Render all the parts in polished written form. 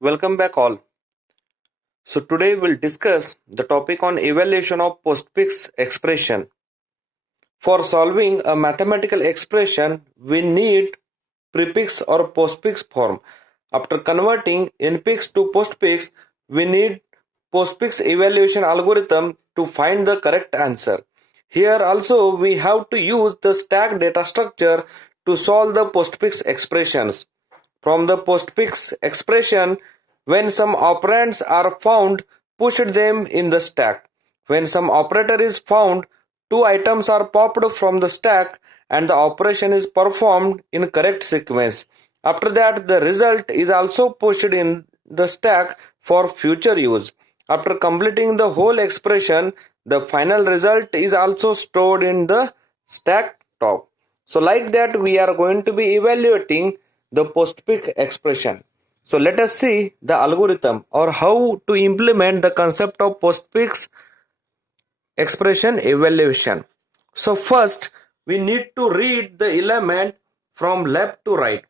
Welcome back all. So today we'll discuss the topic on evaluation of postfix expression. For solving a mathematical expression, we need prefix or postfix form. After converting infix to postfix, we need postfix evaluation algorithm to find the correct answer. Here also we have to use the stack data structure to solve the postfix expressions. From the postfix expression, when some operands are found, push them in the stack. When some operator is found, two items are popped from the stack and the operation is performed in correct sequence. After that, the result is also pushed in the stack for future use. After completing the whole expression, the final result is also stored in the stack top. So like that, we are going to be evaluating the postfix expression. So let us see the algorithm or how to implement the concept of postfix expression evaluation. So first we need to read the element from left to right.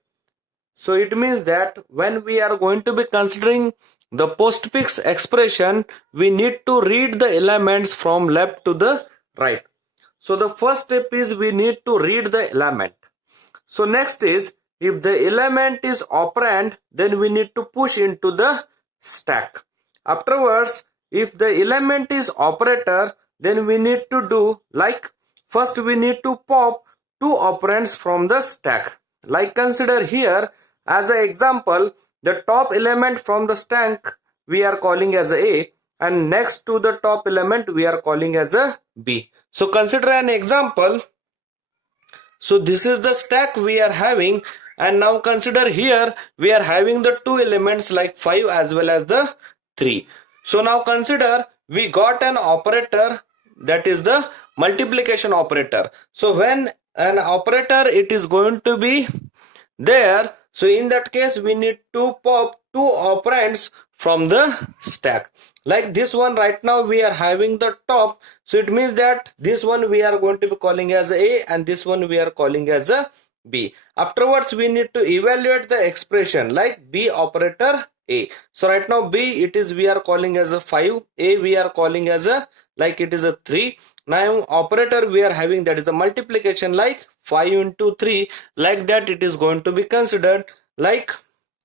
So it means that when we are going to be considering the postfix expression, we need to read the elements from left to the right. So the first step is we need to read the element. So next is, if the element is operand, then we need to push into the stack. Afterwards, if the element is operator, then we need to do like, first we need to pop two operands from the stack. Like consider here as an example, the top element from the stack we are calling as A, and next to the top element we are calling as a B. So consider an example. So this is the stack we are having, and now consider here we are having the two elements like 5 as well as the 3. So now consider we got an operator, that is the multiplication operator. So when an operator it is going to be there, so in that case we need to pop two operands from the stack. Like this one right now we are having the top, so it means that this one we are going to be calling as A and this one we are calling as a B. Afterwards we need to evaluate the expression like B operator A. So right now B it is we are calling as a 5, A we are calling as a like it is a 3. Now operator we are having that is a multiplication like 5 into 3, like that it is going to be considered like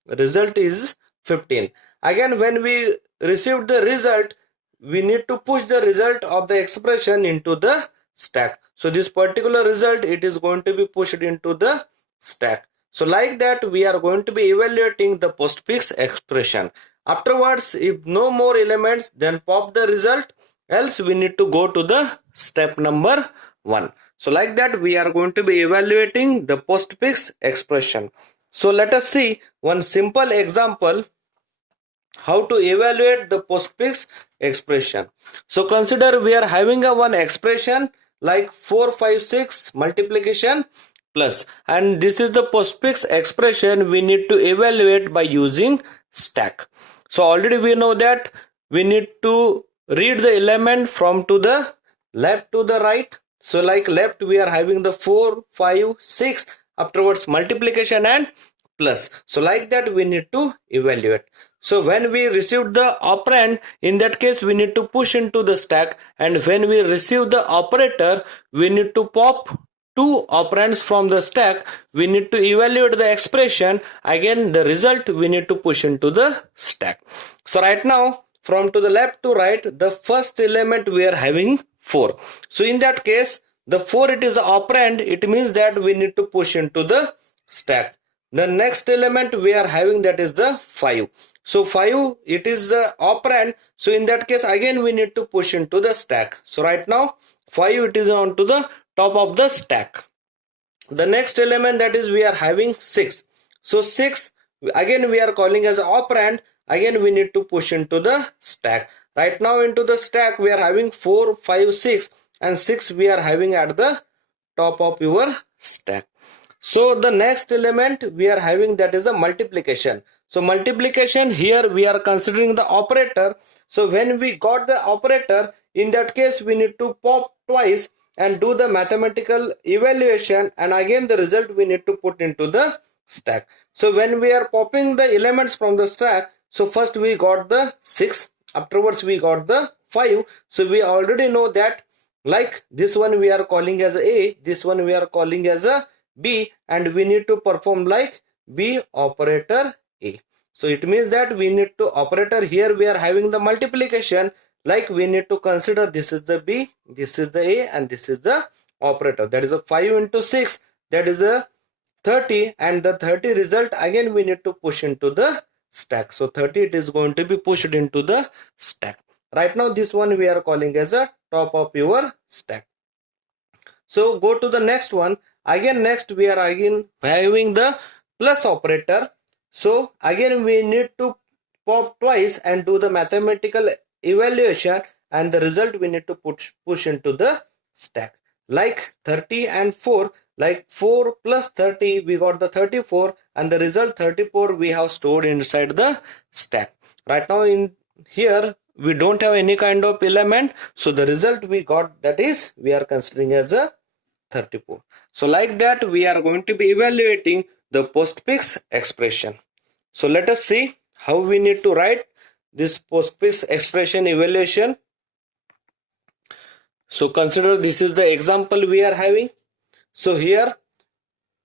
result is 15. Again when we received the result, we need to push the result of the expression into the stack. So this particular result it is going to be pushed into the stack. So like that we are going to be evaluating the postfix expression. Afterwards, if no more elements, then pop the result, else we need to go to the step number 1. So like that we are going to be evaluating the postfix expression. So let us see one simple example how to evaluate the postfix expression. So consider we are having a one expression like 4, 5, 6 multiplication plus, and this is the postfix expression we need to evaluate by using stack. So already we know that we need to read the element from to the left to the right. So like left we are having the 4, 5, 6, afterwards multiplication and plus. So like that we need to evaluate. So when we received the operand, in that case we need to push into the stack, and when we receive the operator, we need to pop two operands from the stack. We need to evaluate the expression. Again the result we need to push into the stack. So right now from to the left to right, the first element we are having 4. So in that case the 4 it is operand, it means that we need to push into the stack. The next element we are having that is the 5. So 5 it is the operand, so in that case again we need to push into the stack. So right now 5 it is on to the top of the stack. The next element that is we are having 6. So 6 again we are calling as operand, again we need to push into the stack. Right now into the stack we are having 4, 5, 6, and 6 we are having at the top of your stack. So the next element we are having that is the multiplication. So multiplication, here we are considering the operator. So when we got the operator, in that case we need to pop twice and do the mathematical evaluation, and again the result we need to put into the stack. So when we are popping the elements from the stack, So first we got the 6, afterwards we got the 5. So we already know that like this one we are calling as A, this one we are calling as a B, and we need to perform like B operator A. So it means that we need to operator here we are having the multiplication, like we need to consider this is the B, this is the A, and this is the operator. That is a 5 into 6, that is a 30, and the 30 result again we need to push into the stack. So 30 it is going to be pushed into the stack. Right now this one we are calling as a top of your stack. So go to the next one. Again next we are again having the plus operator. So again we need to pop twice and do the mathematical evaluation, and the result we need to push into the stack. Like 30 and 4, like 4 plus 30 we got the 34, and the result 34 we have stored inside the stack. Right now in here we don't have any kind of element, so the result we got, that is we are considering as a 34. So like that we are going to be evaluating the postfix expression. So let us see how we need to write this postfix expression evaluation. So consider this is the example we are having. So here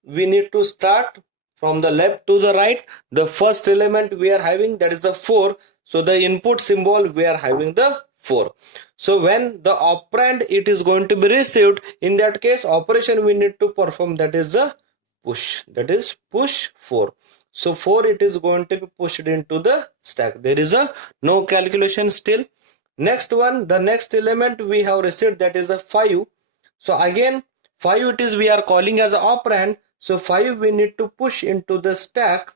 we need to start from the left to the right. The first element we are having, that is the 4. So the input symbol we are having the 4. So when the operand it is going to be received, in that case operation we need to perform, that is the push, that is push 4. So 4 it is going to be pushed into the stack. There is a no calculation still. Next one, the next element we have received, that is a 5. So again 5 it is we are calling as operand. So 5 we need to push into the stack.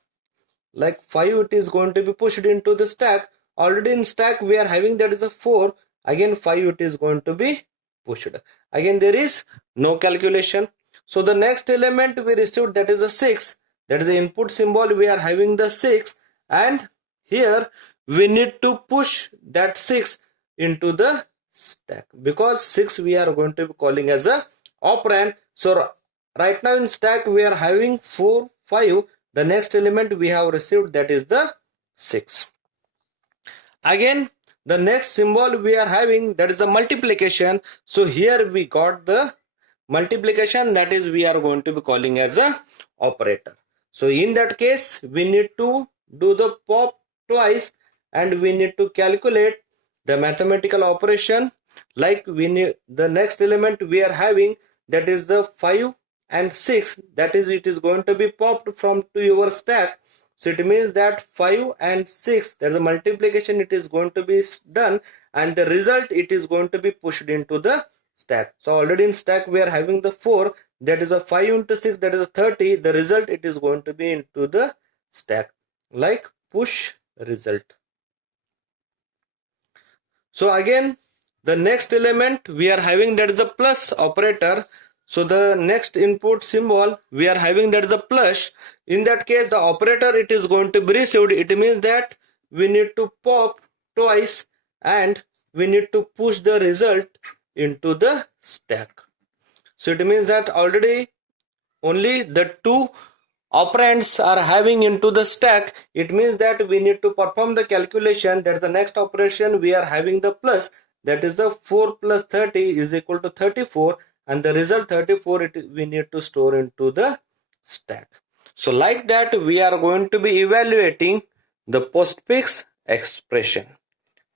Like 5 it is going to be pushed into the stack. Already in stack we are having, that is a 4. Again 5 it is going to be pushed. Again there is no calculation. So the next element we received, that is a 6. That is the input symbol we are having the 6, and here we need to push that 6 into the stack, because 6 we are going to be calling as a operand. So right now in stack we are having 4, 5. The next element we have received, that is the 6. Again the next symbol we are having, that is the multiplication. So here we got the multiplication, that is we are going to be calling as a operator. So in that case we need to do the pop twice, and we need to calculate the mathematical operation. Like we need the next element we are having, that is the 5 and 6, that is it is going to be popped from to your stack. So it means that 5 and 6, that the multiplication it is going to be done, and the result it is going to be pushed into the stack. So already in stack we are having the 4, that is a 5 into 6, that is a 30. The result it is going to be into the stack, like push result. So again the next element we are having, that is the plus operator. So the next input symbol we are having, that is the plus. In that case the operator it is going to be received. It means that we need to pop twice, and we need to push the result into the stack. So it means that already only the 2 operands are having into the stack. It means that we need to perform the calculation, that is the next operation we are having the plus, that is the 4 plus 30 is equal to 34, and the result 34 we need to store into the stack. So like that we are going to be evaluating the postfix expression.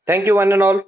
Thank you one and all.